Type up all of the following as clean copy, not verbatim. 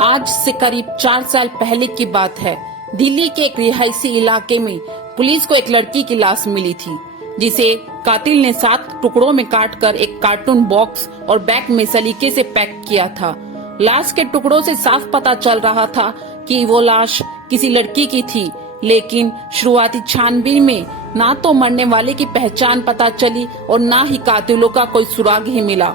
आज से करीब 4 साल पहले की बात है। दिल्ली के एक रिहायशी इलाके में पुलिस को एक लड़की की लाश मिली थी, जिसे कातिल ने 7 टुकड़ों में काटकर एक कार्टून बॉक्स और बैग में सलीके से पैक किया था। लाश के टुकड़ों से साफ पता चल रहा था कि वो लाश किसी लड़की की थी, लेकिन शुरुआती छानबीन में ना तो मरने वाले की पहचान पता चली और ना ही कातिलों का कोई सुराग ही मिला।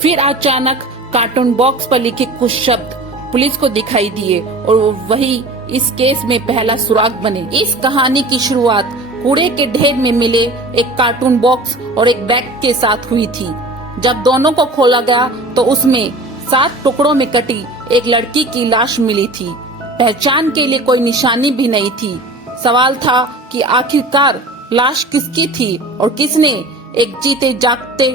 फिर अचानक कार्टून बॉक्स पर लिखे कुछ शब्द पुलिस को दिखाई दिए और वही इस केस में पहला सुराग बने। इस कहानी की शुरुआत कूड़े के ढेर में मिले एक कार्टून बॉक्स और एक बैग के साथ हुई थी। जब दोनों को खोला गया तो उसमें 7 टुकड़ों में कटी एक लड़की की लाश मिली थी। पहचान के लिए कोई निशानी भी नहीं थी। सवाल था कि आखिरकार लाश किसकी थी और किसने एक जीते जागते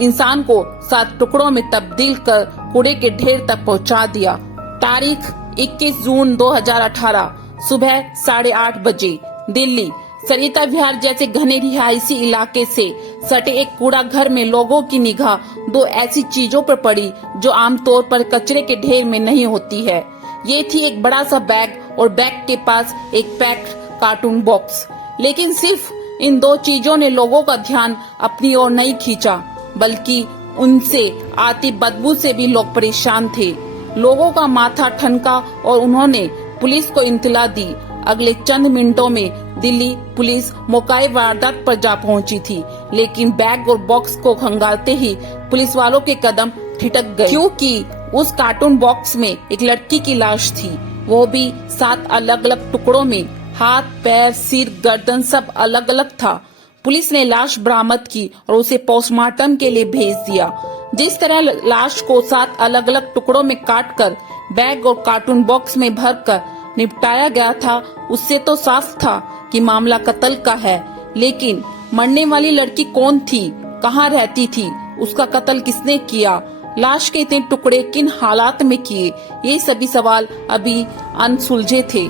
इंसान को 7 टुकड़ों में तब्दील कर कूड़े के ढेर तक पहुंचा दिया। तारीख 21 जून 2018 सुबह 8:30 बजे दिल्ली सरिता विहार जैसे घने रिहायशी इलाके से सटे एक कूड़ा घर में लोगों की निगाह 2 ऐसी चीजों पर पड़ी जो आमतौर पर कचरे के ढेर में नहीं होती है। ये थी एक बड़ा सा बैग और बैग के पास एक पैक्ड कार्टून बॉक्स। लेकिन सिर्फ इन 2 चीजों ने लोगों का ध्यान अपनी ओर नहीं खींचा, बल्कि उनसे आती बदबू से भी लोग परेशान थे। लोगों का माथा ठनका और उन्होंने पुलिस को इत्तला दी। अगले चंद मिनटों में दिल्ली पुलिस मौके वारदात पर जा पहुंची थी, लेकिन बैग और बॉक्स को खंगालते ही पुलिस वालों के कदम ठिठक गए, क्योंकि उस कार्टून बॉक्स में एक लड़की की लाश थी, वो भी 7 अलग अलग टुकड़ों में। हाथ, पैर, सिर, गर्दन सब अलग अलग था। पुलिस ने लाश बरामद की और उसे पोस्टमार्टम के लिए भेज दिया। जिस तरह लाश को 7 अलग अलग टुकड़ों में काटकर बैग और कार्टून बॉक्स में भरकर निपटाया गया था, उससे तो साफ था कि मामला कत्ल का है। लेकिन मरने वाली लड़की कौन थी, कहाँ रहती थी, उसका कत्ल किसने किया, लाश के इतने टुकड़े किन हालात में किए, ये सभी सवाल अभी अनसुलझे थे।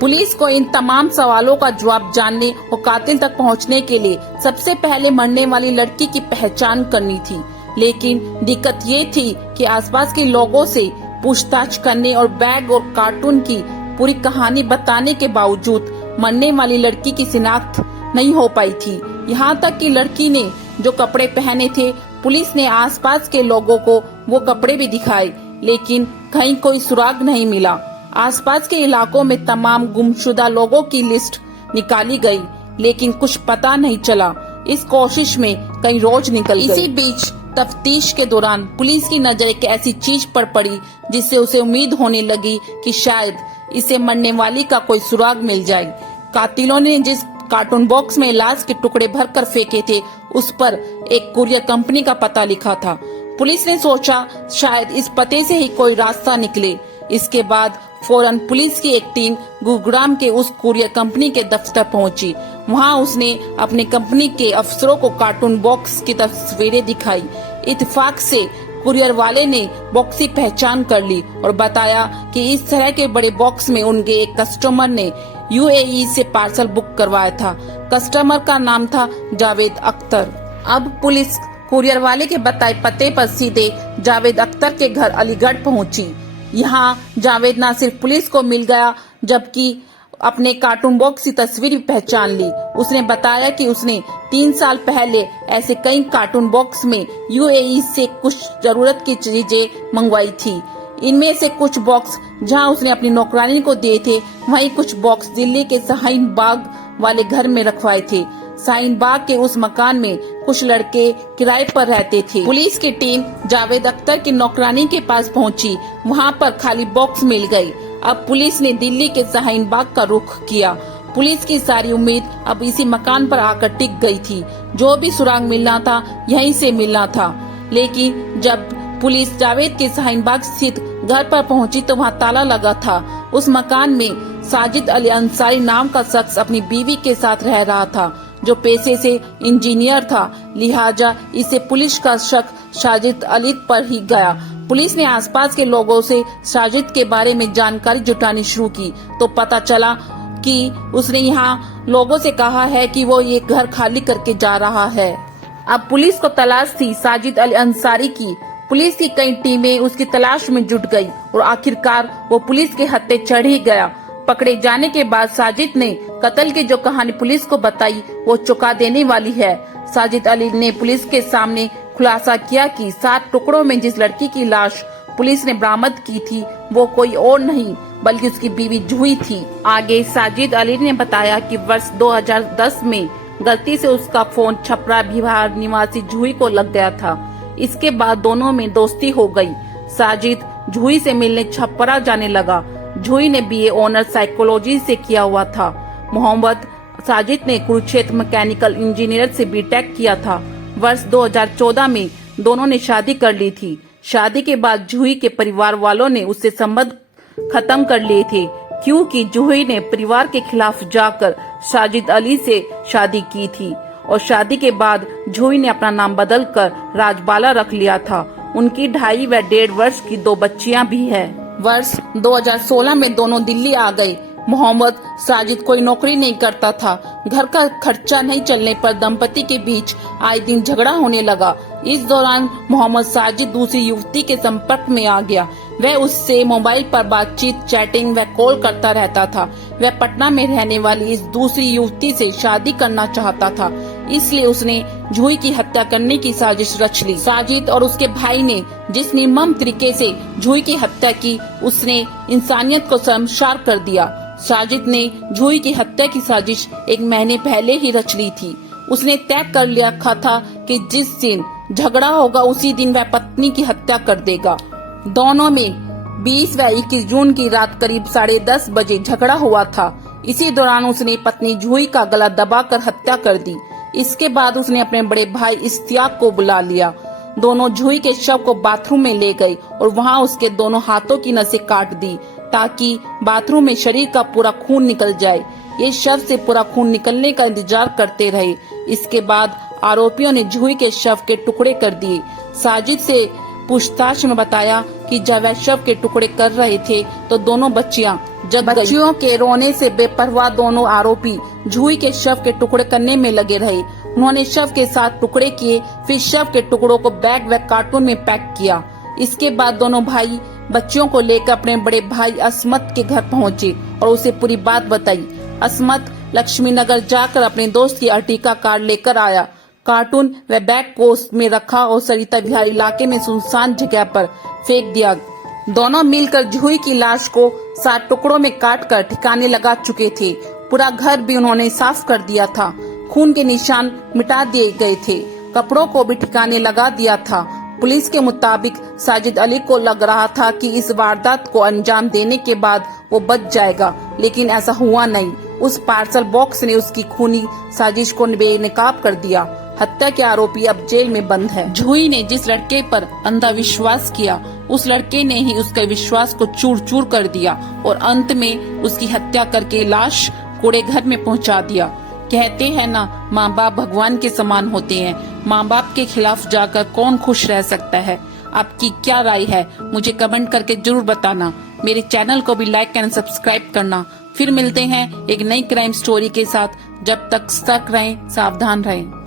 पुलिस को इन तमाम सवालों का जवाब जानने और कातिल तक पहुंचने के लिए सबसे पहले मरने वाली लड़की की पहचान करनी थी। लेकिन दिक्कत ये थी कि आसपास के लोगों से पूछताछ करने और बैग और कार्टून की पूरी कहानी बताने के बावजूद मरने वाली लड़की की शिनाख्त नहीं हो पाई थी। यहाँ तक कि लड़की ने जो कपड़े पहने थे, पुलिस ने आसपास के लोगों को वो कपड़े भी दिखाए, लेकिन कहीं कोई सुराग नहीं मिला। आसपास के इलाकों में तमाम गुमशुदा लोगों की लिस्ट निकाली गई, लेकिन कुछ पता नहीं चला। इस कोशिश में कई रोज निकल गए। इसी बीच तफ्तीश के दौरान पुलिस की नजर एक ऐसी चीज पर पड़ी जिससे उसे उम्मीद होने लगी कि शायद इसे मरने वाली का कोई सुराग मिल जाए। कातिलों ने जिस कार्टून बॉक्स में लाश के टुकड़े भरकर फेंके थे, उस पर एक कुरियर कंपनी का पता लिखा था। पुलिस ने सोचा शायद इस पते से ही कोई रास्ता निकले। इसके बाद फौरन पुलिस की एक टीम गुरुग्राम के उस कुरियर कंपनी के दफ्तर पहुंची। वहां उसने अपनी कंपनी के अफसरों को कार्टून बॉक्स की तस्वीरें दिखाई। इत्तेफाक से कुरियर वाले ने बॉक्स की पहचान कर ली और बताया कि इस तरह के बड़े बॉक्स में उनके एक कस्टमर ने UAE से पार्सल बुक करवाया था। कस्टमर का नाम था जावेद अख्तर। अब पुलिस कुरियर वाले के बताए पते पर सीधे जावेद अख्तर के घर अलीगढ़ पहुंची। यहाँ जावेद न सिर्फ पुलिस को मिल गया, जबकि अपने कार्टून बॉक्स की तस्वीर भी पहचान ली। उसने बताया कि उसने 3 साल पहले ऐसे कई कार्टून बॉक्स में UAE से कुछ जरूरत की चीजें मंगवाई थी। इनमें से कुछ बॉक्स जहां उसने अपनी नौकरानी को दिए थे, वहीं कुछ बॉक्स दिल्ली के शाहीन बाग वाले घर में रखवाए थे। शाहीन बाग के उस मकान में कुछ लड़के किराए पर रहते थे। पुलिस की टीम जावेद अख्तर की नौकरानी के पास पहुंची। वहां पर खाली बॉक्स मिल गई। अब पुलिस ने दिल्ली के शाहीन बाग का रुख किया। पुलिस की सारी उम्मीद अब इसी मकान पर आकर टिक गई थी। जो भी सुराग मिलना था यहीं से मिलना था। लेकिन जब पुलिस जावेद के शाहीन बाग स्थित घर पर पहुंची तो वहां ताला लगा था। उस मकान में साजिद अली अंसारी नाम का शख्स अपनी बीवी के साथ रह रहा था, जो पेशे से इंजीनियर था। लिहाजा इसे पुलिस का शक साजिद अली पर ही गया। पुलिस ने आसपास के लोगों से साजिद के बारे में जानकारी जुटानी शुरू की तो पता चला कि उसने यहाँ लोगों से कहा है कि वो ये घर खाली करके जा रहा है। अब पुलिस को तलाश थी साजिद अली अंसारी की, पुलिस की कई टीमें उसकी तलाश में जुट गई और आखिरकार वो पुलिस के हत्थे चढ़ ही गया। पकड़े जाने के बाद साजिद ने कत्ल की जो कहानी पुलिस को बताई वो चौंका देने वाली है। साजिद अली ने पुलिस के सामने खुलासा किया कि 7 टुकड़ों में जिस लड़की की लाश पुलिस ने बरामद की थी वो कोई और नहीं बल्कि उसकी बीवी जूही थी। आगे साजिद अली ने बताया कि वर्ष 2010 में गलती से उसका फोन छपरा बिहार निवासी जूही को लग गया था। इसके बाद दोनों में दोस्ती हो गई। साजिद जूही से मिलने छपरा जाने लगा। जूही ने बीए ऑनर साइकोलॉजी से किया हुआ था। मोहम्मद साजिद ने कुरुक्षेत्र मैकेनिकल इंजीनियर से बीटेक किया था। वर्ष 2014 में दोनों ने शादी कर ली थी। शादी के बाद जूही के परिवार वालों ने उससे संबंध खत्म कर लिए थे क्योंकि जूही ने परिवार के खिलाफ जाकर साजिद अली से शादी की थी और शादी के बाद जूही ने अपना नाम बदलकर राजबाला रख लिया था। उनकी 2.5 व 1.5 वर्ष की 2 बच्चियां भी है। वर्ष 2016 में दोनों दिल्ली आ गए। मोहम्मद साजिद कोई नौकरी नहीं करता था। घर का खर्चा नहीं चलने पर दंपति के बीच आए दिन झगड़ा होने लगा। इस दौरान मोहम्मद साजिद दूसरी युवती के संपर्क में आ गया। वह उससे मोबाइल पर बातचीत, चैटिंग व कॉल करता रहता था। वह पटना में रहने वाली इस दूसरी युवती से शादी करना चाहता था, इसलिए उसने जूही की हत्या करने की साजिश रच ली। साजिद और उसके भाई ने जिस निर्मम तरीके से जूही की हत्या की, उसने इंसानियत को शर्मसार कर दिया। साजिद ने जूही की हत्या की साजिश 1 महीने पहले ही रच ली थी। उसने तय कर लिया था कि जिस दिन झगड़ा होगा उसी दिन वह पत्नी की हत्या कर देगा। दोनों में 20 व 21 जून की रात करीब 10:30 बजे झगड़ा हुआ था। इसी दौरान उसने पत्नी जूही का गला दबाकर हत्या कर दी। इसके बाद उसने अपने बड़े भाई इश्तियाक को बुला लिया। दोनों जूही के शव को बाथरूम में ले गए और वहां उसके दोनों हाथों की नसें काट दी ताकि बाथरूम में शरीर का पूरा खून निकल जाए। ये शव से पूरा खून निकलने का इंतजार करते रहे। इसके बाद आरोपियों ने जूही के शव के टुकड़े कर दिए। साजिद से पूछताछ में बताया कि जब वह शव के टुकड़े कर रहे थे तो दोनों बच्चियां जग गईं। बच्चियों के रोने से बेपरवाह दोनों आरोपी जूही के शव के टुकड़े करने में लगे रहे। उन्होंने शव के साथ टुकड़े किए, फिर शव के टुकड़ों को बैग व कार्टून में पैक किया। इसके बाद दोनों भाई बच्चियों को लेकर अपने बड़े भाई असमत के घर पहुंचे और उसे पूरी बात बताई। असमत लक्ष्मी नगर जाकर अपने दोस्त की अर्टिका कार लेकर आया। कार्टून व बैग को उसमें रखा और सरिता विहार इलाके में सुनसान जगह पर फेंक दिया। दोनों मिलकर जूही की लाश को 7 टुकड़ों में काटकर ठिकाने लगा चुके थे। पूरा घर भी उन्होंने साफ कर दिया था। खून के निशान मिटा दिए गए थे। कपड़ों को भी ठिकाने लगा दिया था। पुलिस के मुताबिक साजिद अली को लग रहा था कि इस वारदात को अंजाम देने के बाद वो बच जाएगा, लेकिन ऐसा हुआ नहीं। उस पार्सल बॉक्स ने उसकी खूनी साजिश को बेनकाब कर दिया। हत्या के आरोपी अब जेल में बंद है। जूही ने जिस लड़के पर अंधा विश्वास किया, उस लड़के ने ही उसके विश्वास को चूर चूर कर दिया और अंत में उसकी हत्या करके लाश कूड़े घर में पहुंचा दिया। कहते हैं ना, माँ बाप भगवान के समान होते हैं। माँ बाप के खिलाफ जाकर कौन खुश रह सकता है? आपकी क्या राय है? मुझे कमेंट करके जरूर बताना। मेरे चैनल को भी लाइक एंड सब्सक्राइब करना। फिर मिलते हैं एक नई क्राइम स्टोरी के साथ। जब तक सतर्क रहें, सावधान रहें।